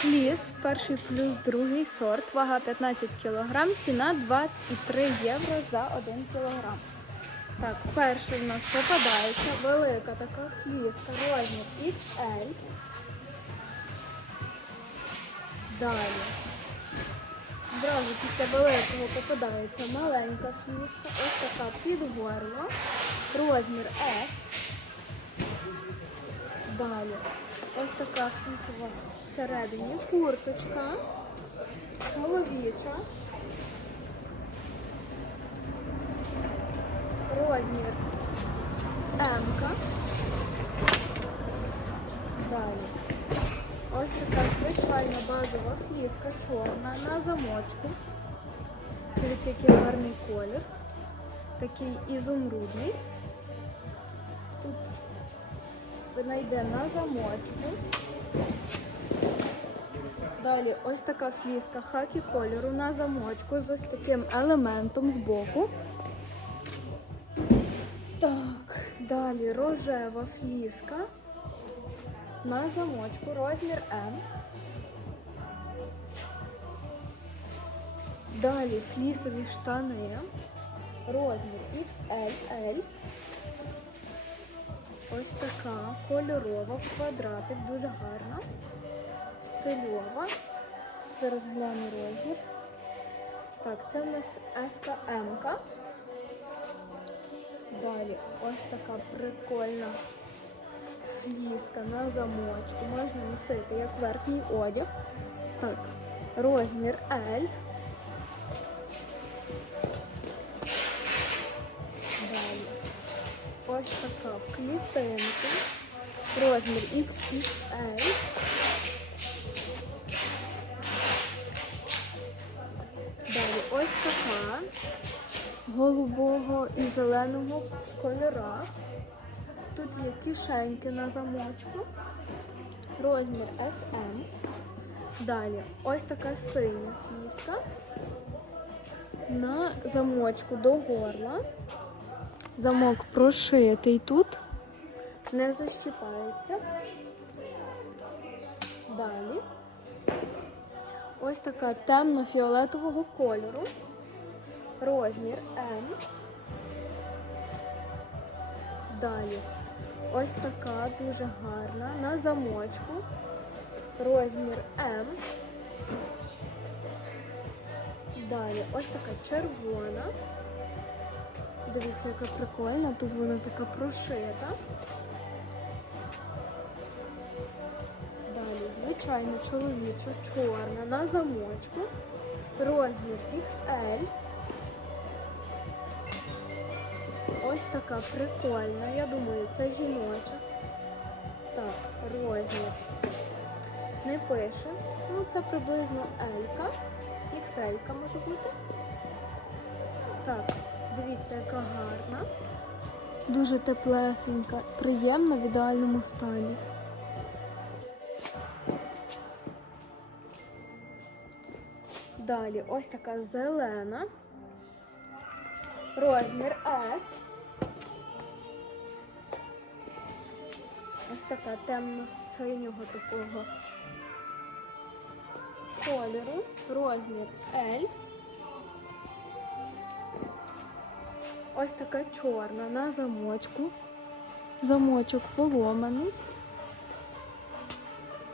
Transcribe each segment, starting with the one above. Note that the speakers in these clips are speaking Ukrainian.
Фліс, перший плюс другий сорт, вага 15 кг, ціна 2,3 євро за 1 кг. Так, перший в нас попадається велика така фліска, розмір XL. Далі. Одразу після великого попадається маленька фліска, ось така під горло, розмір S. Далі. Ось така флісова всередині курточка, чоловіча. Розмір М. Далі. Ось така звичайна базова фліска чорна на замочку. Дивіться, який гарний колір. Такий ізумрудний. Тут вона йде на замочку. Далі ось така фліска хакі кольору на замочку з ось таким елементом з боку. Так, далі рожева фліска на замочку, розмір М. Далі флісові штани, розмір XLL. Ось така кольорова в квадратик, дуже гарна, стильова. Зараз гляну розмір. Так, це в нас СКМ. Далі ось така прикольна фліска на замочку. Можна носити як верхній одяг. Так, розмір L. В клітинку. Розмір XXL. Далі ось така голубого і зеленого кольора. Тут є кишеньки на замочку. Розмір SM. Далі ось така синя фліска на замочку до горла. Замок прошитий тут, не защіпається. Далі. Ось така темно-фіолетового кольору. Розмір М. Далі. Ось така дуже гарна на замочку. Розмір М. Далі ось така червона. Дивіться, яка прикольна. Тут вона така прошита. Далі, звичайно, чоловіча, чорна на замочку. Розмір XL. Ось така прикольна. Я думаю, це жіноча. Так, розмір. Не пише. Ну, це приблизно L-ка. XL-ка може бути. Так, дивіться, яка гарна. Дуже теплесенька, приємна в ідеальному стані. Далі ось така зелена. Розмір S. Ось така темно-синього такого кольору. Розмір L. Ось така чорна на замочку. Замочок поломаний.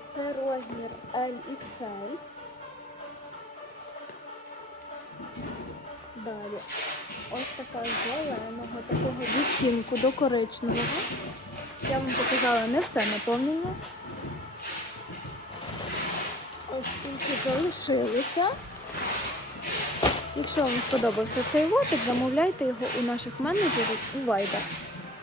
Це розмір LXL. Далі ось така зеленого, такого відтінку до коричневого. Я вам показала не все наповнення. Ось тільки залишилися. Якщо вам сподобався цей лотик, замовляйте його у наших менеджерів у Viber.